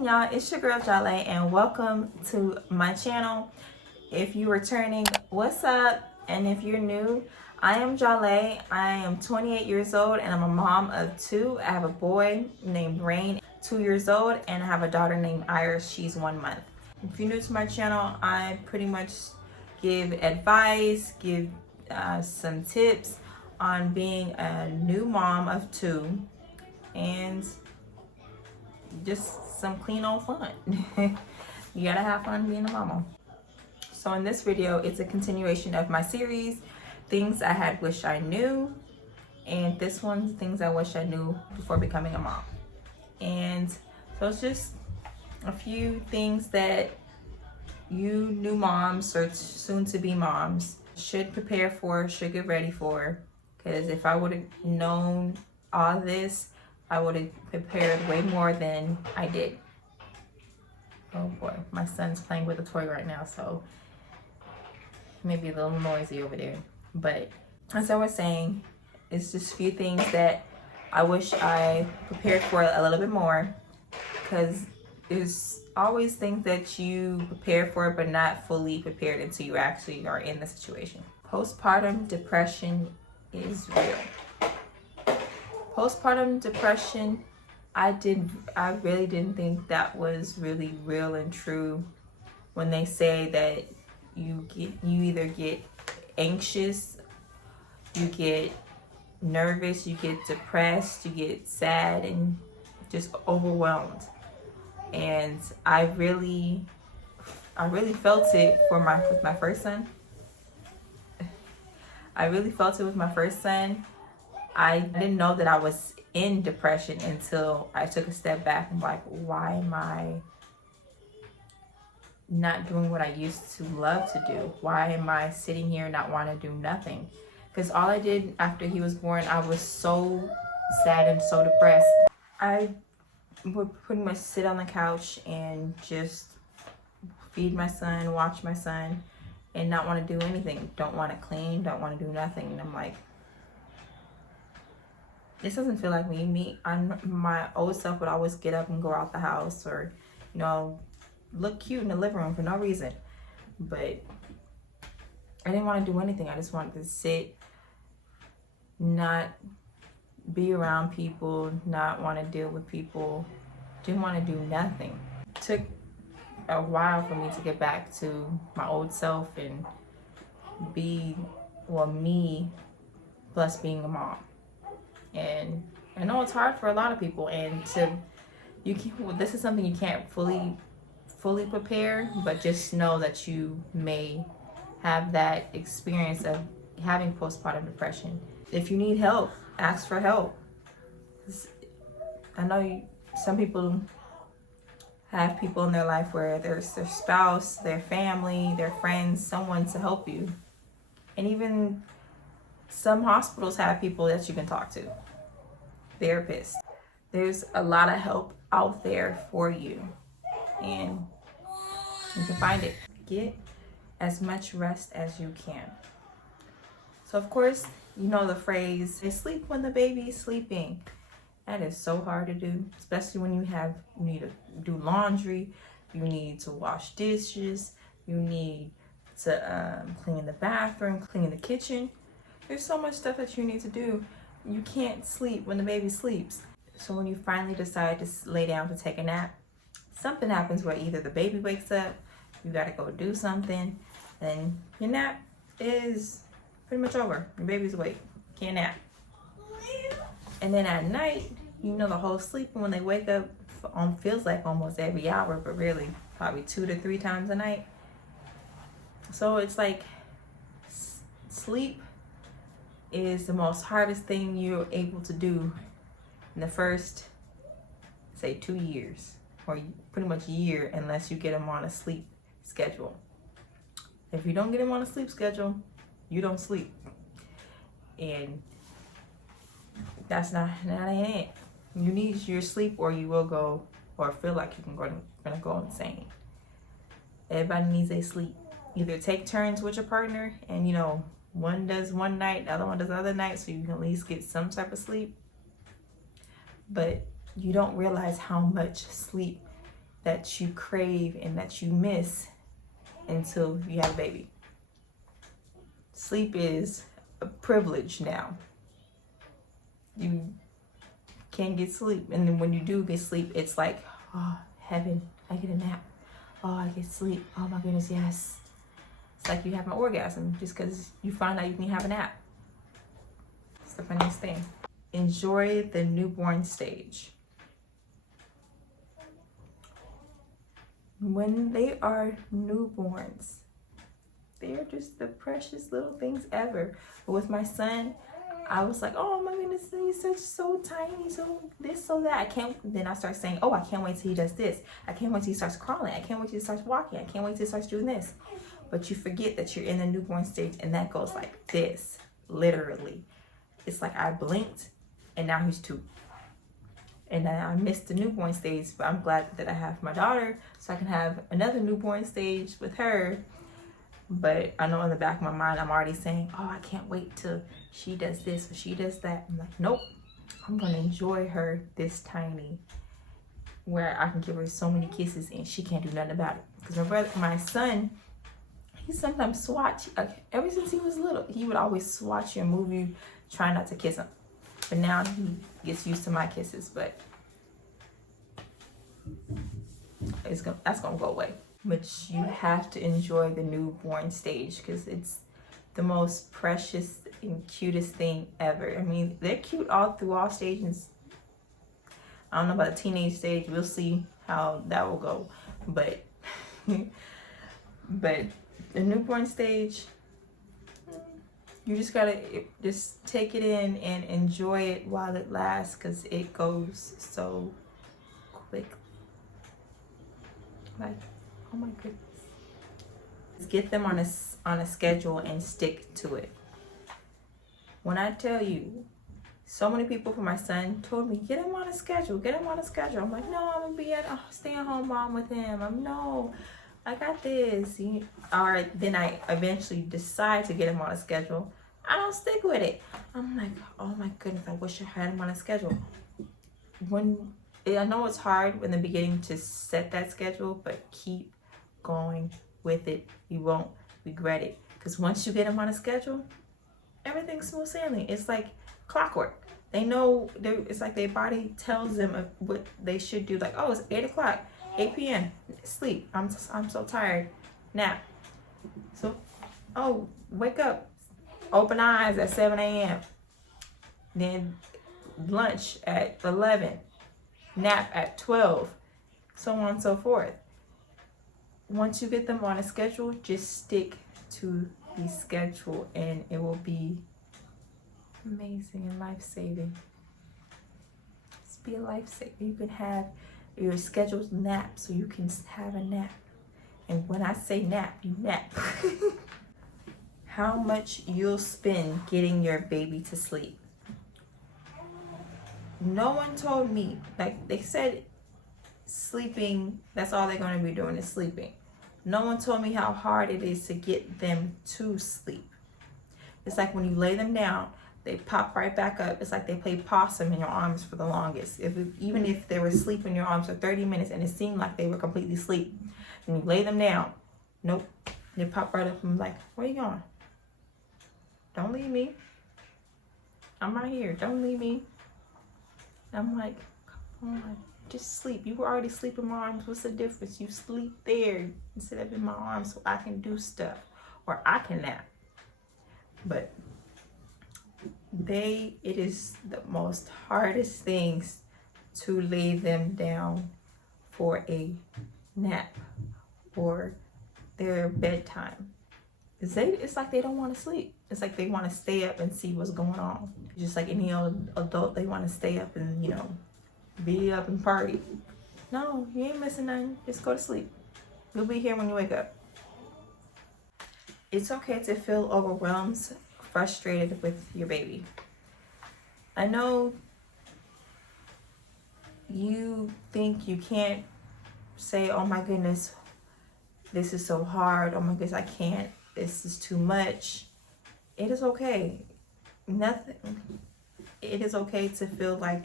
cracking, y'all? It's your girl Jale, and welcome to my channel. If you are returning, what's up? And if you're new, I am Jale. I am 28 years old and I'm a mom of two. I have a boy named Rain, 2 years old, and I have a daughter named Iris. She's 1 month. If you're new to my channel, I pretty much give advice, give some tips on being a new mom of two, and just some clean old fun. You gotta have fun being a mama. So in this video, it's a continuation of my series, things I had wished I knew, and this one's things I wish I knew before becoming a mom. And so it's just a few things that you new moms or soon to be moms should prepare for, should get ready for, because if I would have known all this, I would have prepared way more than I did. Oh boy, my son's playing with a toy right now, so maybe a little noisy over there. But as I was saying, it's just a few things that I wish I prepared for a little bit more, because there's always things that you prepare for but not fully prepared until you actually are in the situation. Postpartum depression is real. Postpartum depression, I really didn't think that was really real and true when they say that you either get anxious, you get nervous, you get depressed, you get sad and just overwhelmed. And I really felt it with my first son. I really felt it with my first son. I didn't know that I was in depression until I took a step back and like, why am I not doing what I used to love to do? Why am I sitting here not want to do nothing? Because all I did after he was born, I was so sad and so depressed. I would pretty much sit on the couch and just feed my son, watch my son, and not want to do anything. Don't want to clean, don't want to do nothing. And I'm like, this doesn't feel like me. My old self would always get up and go out the house, or, you know, look cute in the living room for no reason. But I didn't want to do anything. I just wanted to sit, not be around people, not want to deal with people, didn't want to do nothing. It took a while for me to get back to my old self and be, well, me plus being a mom. And I know it's hard for a lot of people, and this is something you can't fully prepare, but just know that you may have that experience of having postpartum depression. If you need help, ask for help. I know some people have people in their life where there's their spouse, their family, their friends, someone to help you. And even some hospitals have people that you can talk to, therapists. There's a lot of help out there for you, and you can find it. Get as much rest as you can. So of course, you know the phrase, sleep when the baby is sleeping. That is so hard to do, especially when you need to do laundry, you need to wash dishes, you need to clean the bathroom, clean the kitchen. There's so much stuff that you need to do. You can't sleep when the baby sleeps. So when you finally decide to lay down to take a nap, something happens where either the baby wakes up, you gotta go do something, and your nap is pretty much over. Your baby's awake, can't nap. And then at night, you know the whole sleep, and when they wake up, feels like almost every hour, but really probably 2 to 3 times a night. So it's like sleep is the most hardest thing you're able to do in the first, say, 2 years, or pretty much a year, unless you get them on a sleep schedule. If you don't get them on a sleep schedule, you don't sleep. And that's not it. You need your sleep, or you will go, or feel like you're gonna go insane. Everybody needs a sleep. Either take turns with your partner, and you know, one does one night, the other one does the other night, so you can at least get some type of sleep. But you don't realize how much sleep that you crave and that you miss until you have a baby. Sleep is a privilege now. You can't get sleep, and then when you do get sleep, it's like, oh, heaven, I get a nap. Oh, I get sleep. Oh my goodness, yes. It's like you have an orgasm just because you find out you can have a nap. It's the funniest thing. Enjoy the newborn stage. When they are newborns, they're just the precious little things ever. But with my son, I was like, oh my goodness, he's so tiny, so this, so that. Then I start saying, oh, I can't wait till he does this. I can't wait till he starts crawling. I can't wait till he starts walking. I can't wait till he starts doing this. But you forget that you're in the newborn stage, and that goes like this, literally. It's like I blinked and now he's 2. And I missed the newborn stage, but I'm glad that I have my daughter so I can have another newborn stage with her. But I know in the back of my mind, I'm already saying, oh, I can't wait till she does this or she does that. I'm like, nope, I'm gonna enjoy her this tiny, where I can give her so many kisses and she can't do nothing about it. Because my son, he sometimes swatch, ever since he was little, he would always swatch you and move you, try not to kiss him. But now he gets used to my kisses, but that's gonna go away. But you have to enjoy the newborn stage because it's the most precious and cutest thing ever. I mean, they're cute all through all stages. I don't know about the teenage stage. We'll see how that will go. But but the newborn stage, you just gotta just take it in and enjoy it while it lasts, because it goes so quick. Like, oh my goodness. Just get them on a schedule and stick to it. When I tell you, so many people for my son told me, get him on a schedule, get him on a schedule. I'm like, no, I'm gonna be a stay-at-home mom with him. No, I got this. All right, then I eventually decide to get him on a schedule. I don't stick with it. I'm like, oh my goodness, I wish I had him on a schedule. I know it's hard in the beginning to set that schedule, but keep going with it. You won't regret it. Because once you get them on a schedule, everything's smooth sailing. It's like clockwork. They know, it's like their body tells them what they should do. Like, oh, it's 8 o'clock, 8 p.m. Sleep. I'm so tired. Nap. So, oh, wake up. Open eyes at 7 a.m. Then lunch at 11. Nap at 12. So on and so forth. Once you get them on a schedule, just stick to the schedule and it will be amazing and life-saving. Just be a lifesaver. You can have your scheduled nap so you can have a nap. And when I say nap, you nap. How much you'll spend getting your baby to sleep. No one told me, like they said, sleeping, that's all they're going to be doing is sleeping. No one told me how hard it is to get them to sleep. It's like when you lay them down, they pop right back up. It's like they play possum in your arms for the longest. Even if they were asleep in your arms for 30 minutes and it seemed like they were completely asleep, and you lay them down, nope, they pop right up and like, where you going? Don't leave me. I'm right here. Don't leave me. I'm like, come on, just sleep. You were already asleep in my arms. What's the difference? You sleep there instead of in my arms so I can do stuff or I can nap. But it is the most hardest things to lay them down for a nap or their bedtime. It's like they don't want to sleep. It's like they want to stay up and see what's going on. Just like any other adult, they want to stay up and, be up and party. No, you ain't missing nothing. Just go to sleep. You'll be here when you wake up. It's okay to feel overwhelmed, frustrated with your baby. I know you think you can't say, oh my goodness, this is so hard. Oh my goodness, I can't. This is too much. It is okay. It is okay to feel like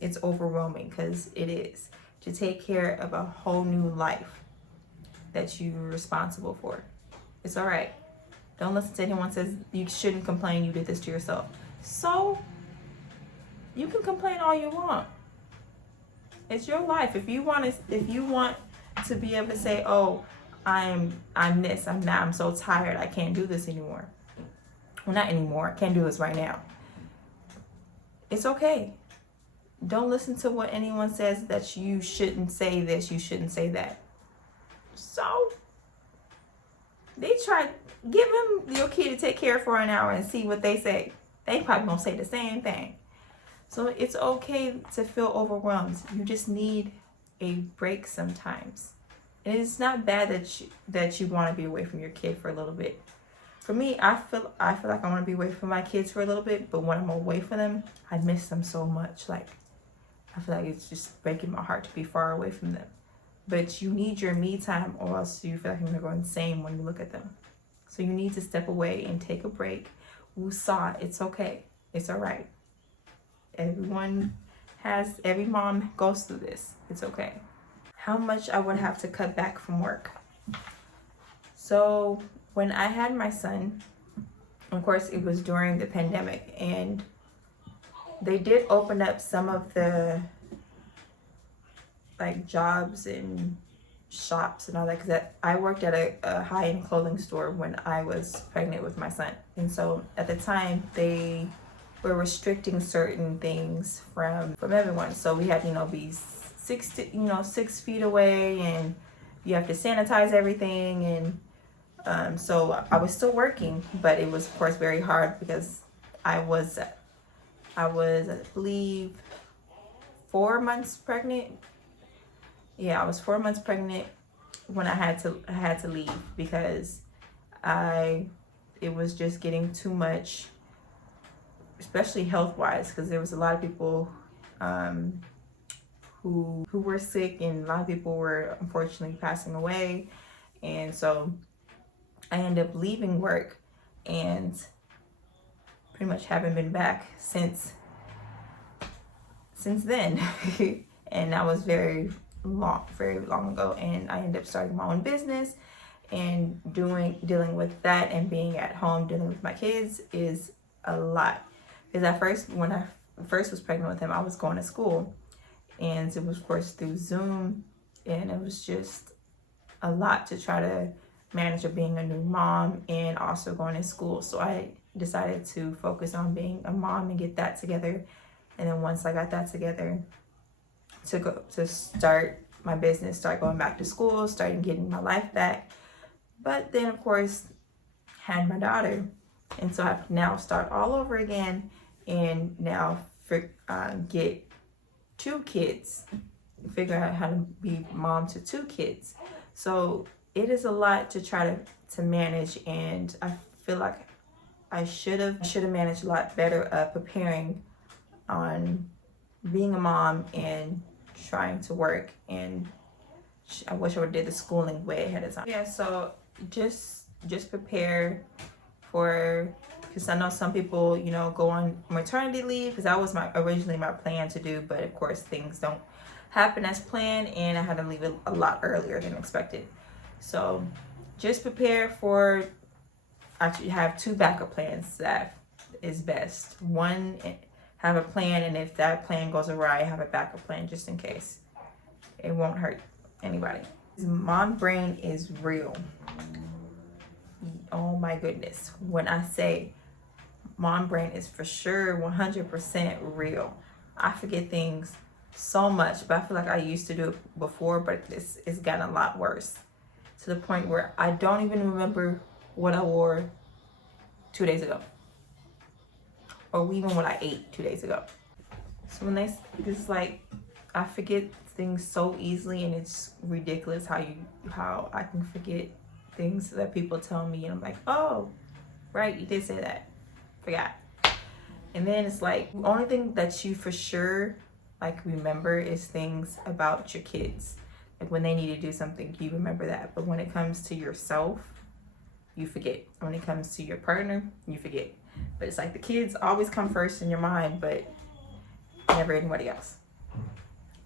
it's overwhelming, because it is. to take care of a whole new life that you're responsible for. It's all right. Don't listen to anyone says you shouldn't complain, you did this to yourself. So you can complain all you want. It's your life. If you want to be able to say, oh, I'm this, I'm that, I'm so tired, I can't do this anymore. Well, not anymore, I can't do this right now. It's okay. Don't listen to what anyone says that you shouldn't say this, you shouldn't say that. So they try, give them your kid to take care of for an hour and see what they say. They probably gonna say the same thing. So it's okay to feel overwhelmed. You just need a break sometimes. And it's not bad that you want to be away from your kid for a little bit. For me, I feel like I want to be away from my kids for a little bit, but when I'm away from them, I miss them so much. Like, I feel like it's just breaking my heart to be far away from them. But you need your me time, or else you feel like you're gonna go insane when you look at them. So you need to step away and take a break. Woosah, it's okay. It's all right. Every mom goes through this. It's okay. How much I would have to cut back from work. So when I had my son, of course it was during the pandemic, and they did open up some of the like jobs and shops and all that, because I worked at a high-end clothing store when I was pregnant with my son. And so at the time they were restricting certain things from everyone. So we had, be 6 feet away, and you have to sanitize everything. And so I was still working, but it was of course very hard because I was, I believe, 4 months pregnant. Yeah, I was 4 months pregnant when I had to leave, because it was just getting too much, especially health-wise, because there was a lot of people who were sick, and a lot of people were unfortunately passing away. And so I ended up leaving work and pretty much haven't been back since then. And that was very long ago, and I ended up starting my own business, and dealing with that and being at home dealing with my kids is a lot. Because at first, when I first was pregnant with him, I was going to school, and it was of course through Zoom, and it was just a lot to try to manage of being a new mom and also going to school. So I decided to focus on being a mom and get that together. And then once I got that together, to start my business, start going back to school, starting getting my life back. But then of course had my daughter, and so I have to now start all over again, and now get 2 kids, figure out how to be mom to 2 kids. So it is a lot to try to manage, and I feel like I should have managed a lot better preparing on being a mom and trying to work. And I wish I would have did the schooling way ahead of time. Yeah, so just prepare for, because I know some people, go on maternity leave, because that was originally my plan to do, but of course things don't happen as planned, and I had to leave it a lot earlier than expected. So just prepare for, actually have 2 backup plans. That is best. One, have a plan, and if that plan goes awry, have a backup plan just in case. It won't hurt anybody. Mom brain is real. Oh my goodness. When I say mom brain is for sure 100% real. I forget things so much, but I feel like I used to do it before, but it's gotten a lot worse, to the point where I don't even remember what I wore 2 days ago, or even what I ate 2 days ago. So when it's like, I forget things so easily, and it's ridiculous how I can forget things that people tell me, and I'm like, oh, right, you did say that, forgot. And then it's like, the only thing that you for sure remember is things about your kids. Like when they need to do something, you remember that. But when it comes to yourself, you forget. When it comes to your partner, you forget. But it's like the kids always come first in your mind, but never anybody else.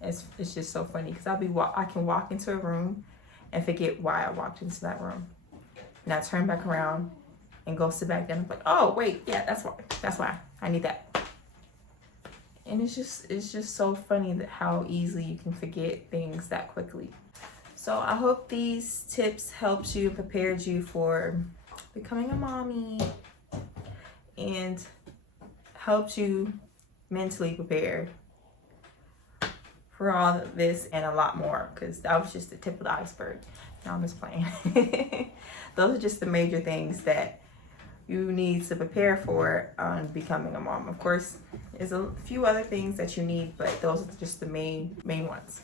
It's just so funny because I can walk into a room and forget why I walked into that room, and I turn back around and go sit back down. I'm like, oh wait, yeah, that's why I need that. And it's just so funny that how easily you can forget things that quickly. So I hope these tips helped you, prepared you for becoming a mommy, and helped you mentally prepare for all of this and a lot more, because that was just the tip of the iceberg. No, I'm just playing. Those are just the major things that you need to prepare for on becoming a mom. Of course, there's a few other things that you need, but those are just the main ones.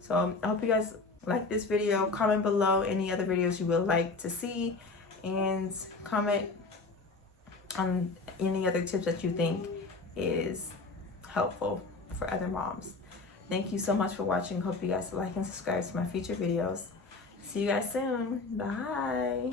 So I hope you guys like this video. Comment below any other videos you would like to see, and comment on any other tips that you think is helpful for other moms. Thank you so much for watching. Hope you guys like and subscribe to my future videos. See you guys soon. Bye.